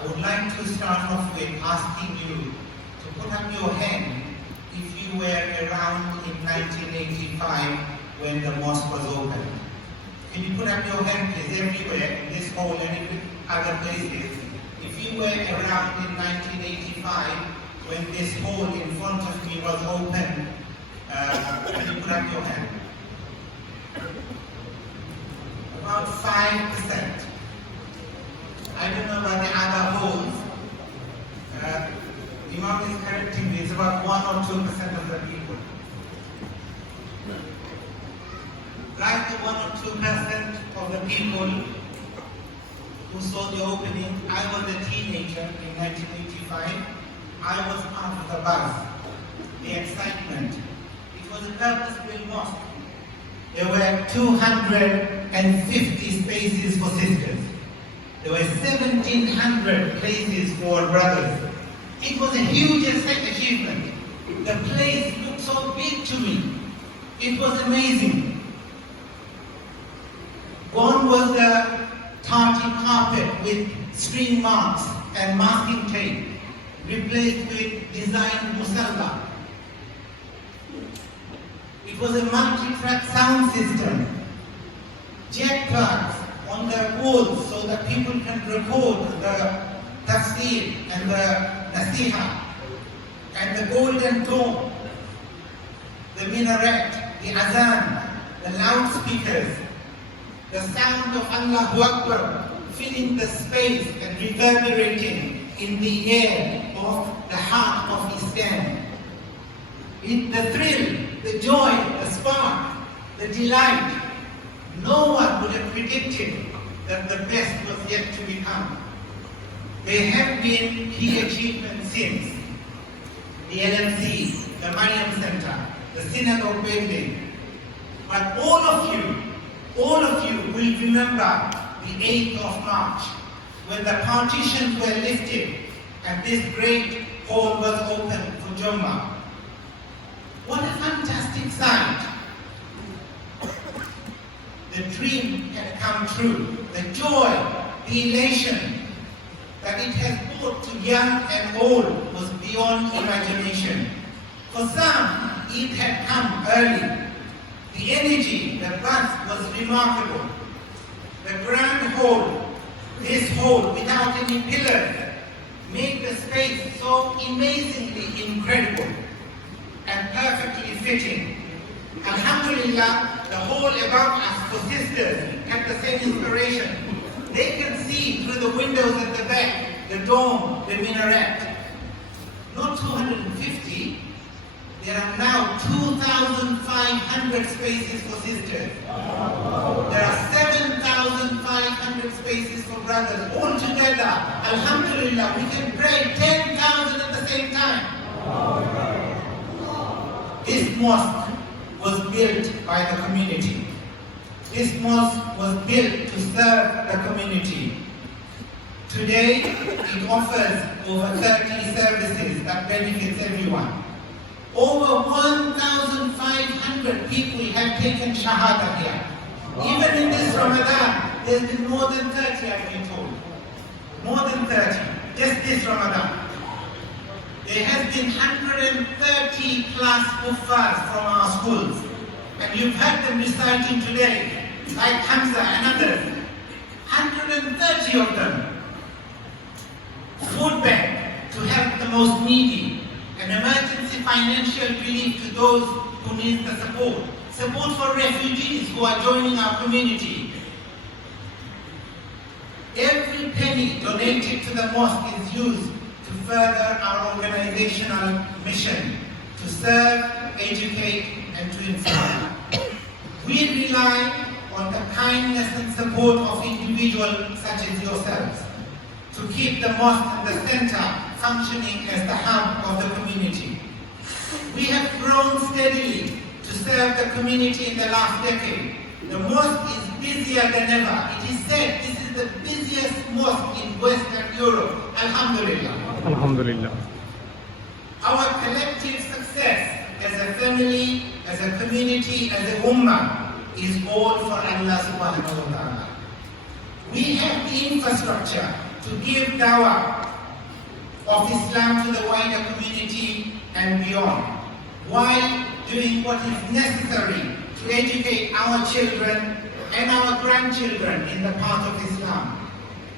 I would like to start off with asking you to put up your hand if you were around in 1985 when the mosque was opened. Can you put up your hand, please, everywhere, in this hall and in other places? If you were around in 1985 when this hall in front of me was opened, can you put up your hand? About 5%. I don't know about the other halls. Imam is correcting me, it's about 1 or 2% of the people. Like the 1 or 2% of the people who saw the opening, I was a teenager in 1985. I was part of the buzz, the excitement. It was a purpose-built mosque. There were 250 spaces for sisters. There were 1,700 places for brothers. It was a huge achievement. The place looked so big to me. It was amazing. Gone was the tartan carpet with string marks and masking tape, replaced with designed musalla. It was a multi-track sound system, jet plugs on the walls so that people can record the tafsir and the nasiha, and the golden dome, the minaret, the azan, the loudspeakers, the sound of Allahu Akbar filling the space and reverberating in the air of the heart of Islam. The thrill, the joy, the spark, the delight. No one would have predicted that the best was yet to become. There have been key achievements since. The LMC, the Mariam Center, the Synagogue building. But all of you will remember the 8th of March when the partitions were lifted and this great hall was opened for Jummah. What a fantastic sight. The dream had come true. The joy, the elation that it has brought to young and old was beyond imagination. For some, it had come early. The energy, the buzz was remarkable. The grand hall, this hall without any pillars, made the space so amazingly incredible and perfectly fitting. Alhamdulillah, the hall above us for sisters had the same inspiration. They can see through the windows at the back, the dome, the minaret. Not 250, there are now 2,500 spaces for sisters. There are 7,500 spaces for brothers. All together, alhamdulillah, we can pray 10,000 at the same time. This mosque was built by the community. This mosque was built to serve the community. Today, it offers over 30 services that benefits everyone. Over 1,500 people have taken Shahada here. Even in this Ramadan, there's been more than 30, I've been told. More than 30, just this Ramadan. There has been 130 plus kuffars from our schools. And you've heard them reciting today, like Hamza and others. 130 of them. Food bank to help the most needy. An emergency financial relief to those who need the support. Support for refugees who are joining our community. Every penny donated to the mosque is used to further our organizational mission to serve, educate, and to inspire. We rely on the kindness and support of individuals such as yourselves to keep the mosque in the center functioning as the hub of the community. We have grown steadily to serve the community in the last decade. The mosque is busier than ever. It is said this is the busiest mosque in Western Europe. Alhamdulillah. Alhamdulillah. Our collective success as a family, as a community, as a ummah is all for Allah subhanahu wa ta'ala. We have the infrastructure, to give dawah of Islam to the wider community and beyond, while doing what is necessary to educate our children and our grandchildren in the path of Islam.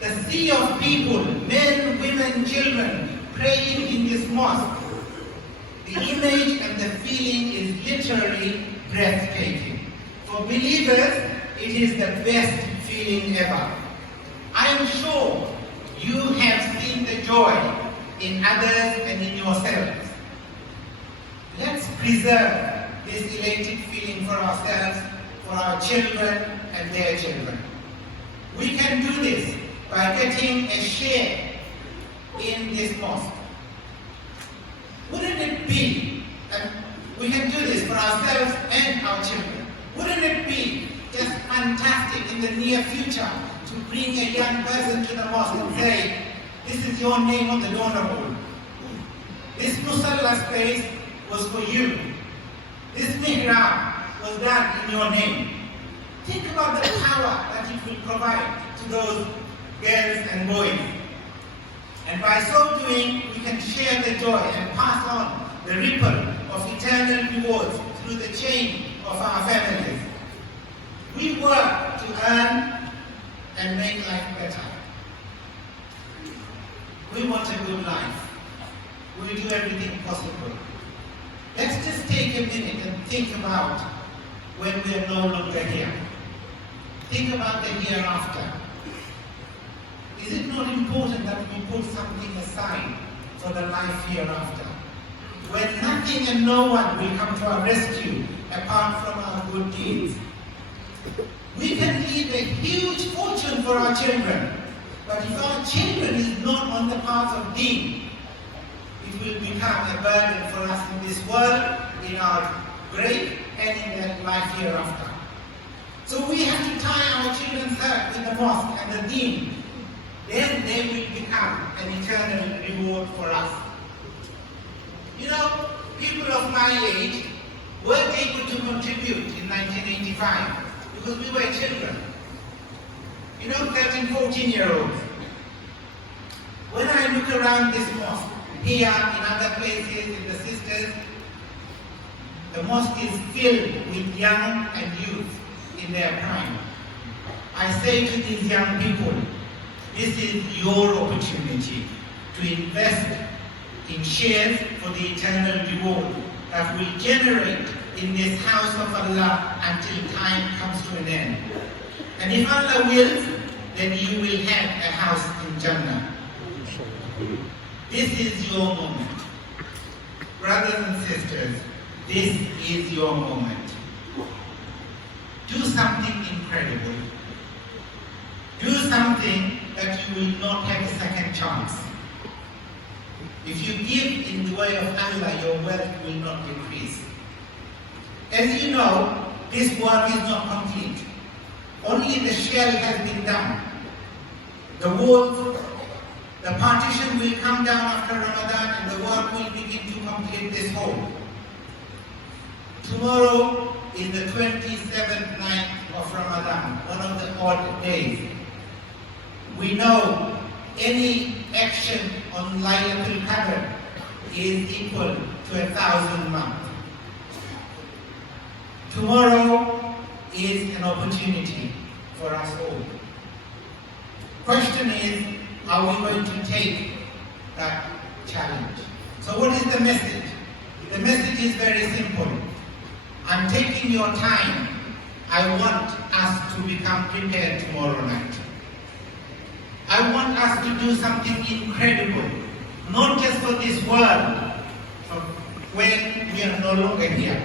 The sea of people, men, women, children, praying in this mosque, the image and the feeling is literally breathtaking. For believers, it is the best feeling ever. I am sure you have seen the joy in others and in yourselves. Let's preserve this elated feeling for ourselves, for our children and their children. We can do this by getting a share in this mosque. Wouldn't it be, and we can do this for ourselves and our children, wouldn't it be just fantastic in the near future to bring a young person to the mosque and say, this is your name on the donor roll. This musalla space was for you. This mihrab was done in your name. Think about the power that it will provide to those girls and boys. And by so doing, we can share the joy and pass on the ripple of eternal rewards through the chain of our families. We work to earn and make life better. We want a good life. We do everything possible. Let's just take a minute and think about when we are no longer here. Think about the hereafter. Is it not important that we put something aside for the life hereafter? When nothing and no one will come to our rescue apart from our good deeds. We can leave a huge fortune for our children, but if our children is not on the path of deen, it will become a burden for us in this world, in our grave, and in the life hereafter. So we have to tie our children's heart with the mosque and the deen. Then they will become an eternal reward for us. You know, people of my age weren't able to contribute in 1985 because we were children. You know, 13, 14-year-olds. When I look around this mosque, here, in other places, in the sisters, the mosque is filled with young and youth in their prime. I say to these young people, this is your opportunity to invest in shares for the eternal reward that will generate in this house of Allah until time comes to an end. And if Allah wills, then you will have a house in Jannah. This is your moment. Brothers and sisters, this is your moment. Do something incredible. Do something that you will not have a second chance. If you give in the way of Allah, your wealth will not decrease. As you know, this work is not complete. Only the shell has been done. The walls, the partition will come down after Ramadan and the work will begin to complete this whole. Tomorrow is the 27th night of Ramadan, one of the odd days. We know any action on Laylatul Qadr is equal to 1,000 months. Tomorrow is an opportunity for us all. Question is, are we going to take that challenge? So what is the message? The message is very simple. I'm taking your time. I want us to become prepared tomorrow night. I want us to do something incredible, not just for this world, for when we are no longer here.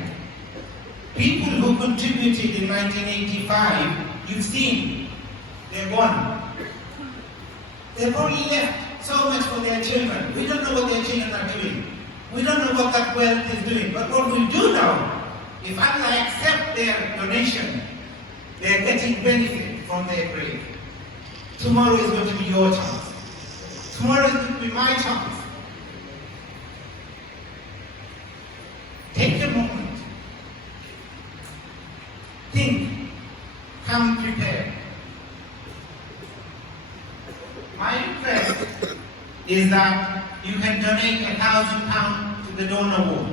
People who contributed in 1985, you've seen, they're gone. They've already left so much for their children. We don't know what their children are doing. We don't know what that wealth is doing. But what we do know, if Allah accepts their donation, they're getting benefit from their grave. Tomorrow is going to be your chance. Tomorrow is going to be my chance. Take a moment. Think. Come prepared. My request is that you can donate £1,000 to the donor wall.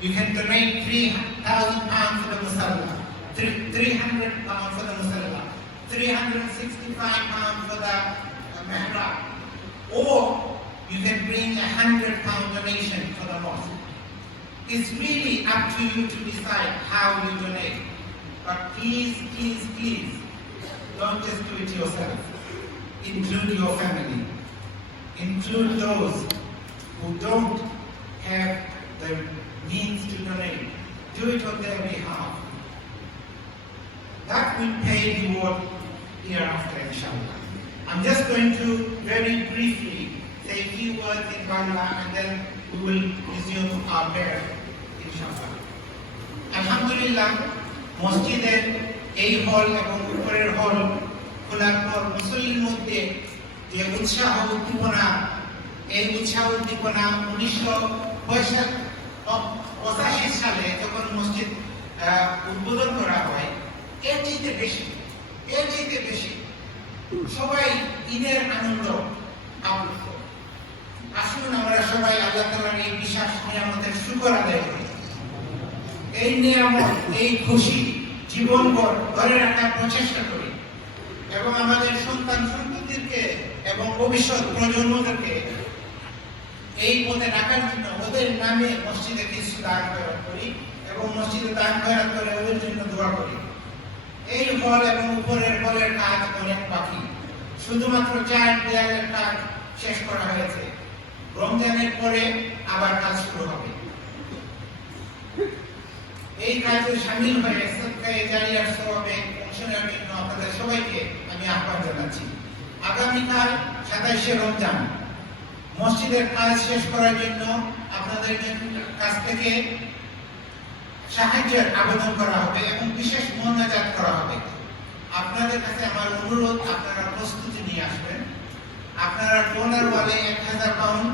You can donate £3,000 for the musalla, £300 for the musalla, £365 for the mihrab, or you can bring £100 donation for the mosque. It's really up to you to decide how you donate. But please, please, please, don't just do it yourself. Include your family. Include those who don't have the means to donate. Do it on their behalf. That will pay reward hereafter, inshallah. I'm just going to very briefly say a few words in Bangla and then we will resume our prayer, inshallah. Alhamdulillah, মসজিদের এই হল এবং উপরের হল খোলার পর মুসলিম মধ্যে যে উৎসাহ উদ্দীপনা, এই উৎসাহ উদ্দীপনা 1985 সালে যখন মসজিদ উদ্বোধন করা হয়, এর চাইতে বেশি সবাই ঈদের আনন্দ আপ্লুত। আসুন আমরা সবাই আল্লাহ তাআলার এই বিশেষ নিয়ামতের শুকর আদায় করি। এই নিয়ামত, এই খুশি জীবনভর ধরে রাখার প্রচেষ্টা করি এবং আমাদের সন্তান সন্ততিকে এবং ভবিষ্যৎ প্রজন্মদেরকে এই পথে রাখার জন্য ওদের নামে মসজিদে কিছু দান খয়রাত করি এবং মসজিদে দান খয়রাত করে ওদের জন্য দোয়া করি। এই হল এবং উপরের হলের কাজ অনেক বাকি, শুধুমাত্র 4 দেয়ালের কাজ শেষ করা হয়েছে। রমজানের পরে আবার কাজ শুরু হবে। এই কাজে শামিল হয়ে সদকায়ে জারিয়ার সওয়াবে অংশ নেওয়ার জন্য আপনাদের সবাইকে আমি আহ্বান জানাচ্ছি। আগামীকাল 27শে রমজান মসজিদের কাজ শেষ করার জন্য আপনাদের কাছ থেকে সাহায্যের আবেদন করা হবে এবং বিশেষ মোনাজাত করা হবে। আপনাদের কাছে আমার অনুরোধ, আপনারা প্রস্তুতি নিয়ে আসবেন। আপনারা ডোনার ওয়ালে 1000 পাউন্ড,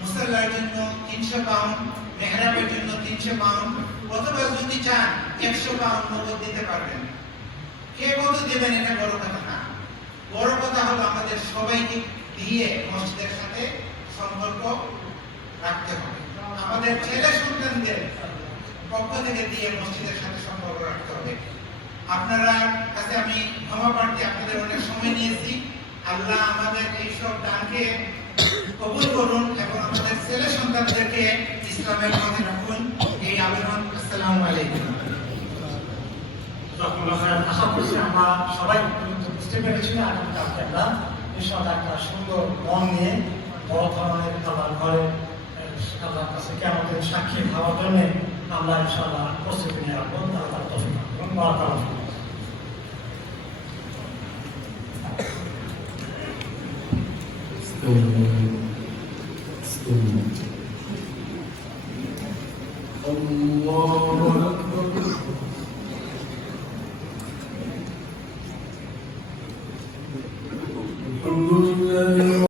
মুসাল্লার জন্য 300 পাউন্ড, মেহরাবের জন্য 300 পাউন্ড, অথবা যদি চান 100 পাউন্ড নগদ দিতে পারবেন। কে কত দেবেন এটা বড় কথা না, বড় কথা হলো আমাদের সবাইকে দিয়ে মসজিদের সাথে সম্পর্ক রাখতে হবে। আমাদের ছেলে সন্তানদের পক্ষ থেকে দিয়ে মসজিদের সাথে সম্পর্ক রাখতে হবে। আপনারা কাছে আমি ক্ষমা প্রার্থী, আপনাদের অনেক সময় নিয়েছি। আল্লাহ আমাদের এইসব দানকে কবুল করুন এবং আমাদের ছেলে সন্তানদেরকে ইসলামের পথে রাখুন। এই আবেদন। আসসালামু আলাইকুম। আশা করছি আমরা সবাই বুঝতে পেরেছি আগামীকালকে আমরা ইনশাআল্লাহ একটা সুন্দর মন নিয়ে বড় ধরনের আল্লাহর ঘরে আল্লাহর কাছে কিয়ামতের সাক্ষী হওয়ার জন্য আমরা ইনশাআল্লাহ প্রস্তুতি নিয়ে রাখবো। তার তৌফিক এবং বারাকাতুহু। الله أكبر